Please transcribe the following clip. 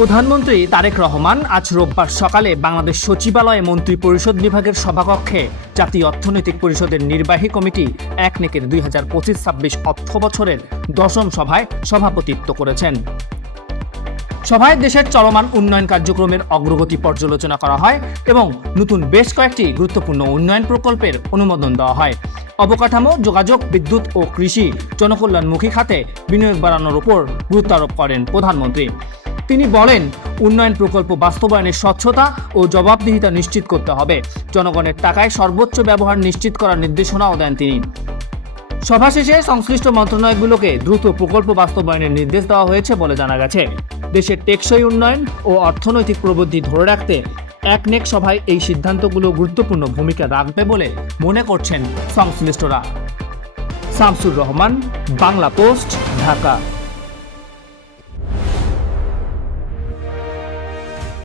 প্রধানমন্ত্রী তারেক রহমান আজ রোববার সকালে বাংলাদেশ সচিবালয়ে মন্ত্রিপরিষদ বিভাগের সভাকক্ষে জাতীয় অর্থনৈতিক পরিষদের নির্বাহী কমিটি একনেকের 2025-26 অর্থ বছরের 10ম সভায় সভাপতিত্ব করেছেন। সভায় দেশের চলমান উন্নয়ন কার্যক্রমের অগ্রগতি পর্যালোচনা করা হয় এবং নতুন বেশ কয়েকটি গুরুত্বপূর্ণ উন্নয়ন প্রকল্পের অনুমোদন দেওয়া হয়। অবকাঠামো, যোগাযোগ, বিদ্যুৎ ও কৃষি জনকল্যাণমুখী খাতে বিনিয়োগ বাড়ানোর উপর গুরুত্ব আরোপ করেন প্রধানমন্ত্রী। তিনি বলেন, উন্নয়ন প্রকল্প বাস্তবায়নের স্বচ্ছতা ও জবাবদিহিতা নিশ্চিত করতে হবে। জনগণের টাকায় সর্বোচ্চ ব্যবহার নিশ্চিত করার নির্দেশনাও দেন তিনি। সভা শেষে সংশ্লিষ্ট মন্ত্রণালয়গুলোকে দ্রুত প্রকল্প বাস্তবায়নের নির্দেশ দেওয়া হয়েছে বলে জানা গেছে। দেশের টেকসই উন্নয়ন ও অর্থনৈতিক প্রবৃদ্ধি ধরে রাখতে একনেক সভায় এই সিদ্ধান্তগুলো গুরুত্বপূর্ণ ভূমিকা রাখবে বলে মনে করছেন সংশ্লিষ্টরা। শামসুর রহমান, বাংলা পোস্ট, ঢাকা।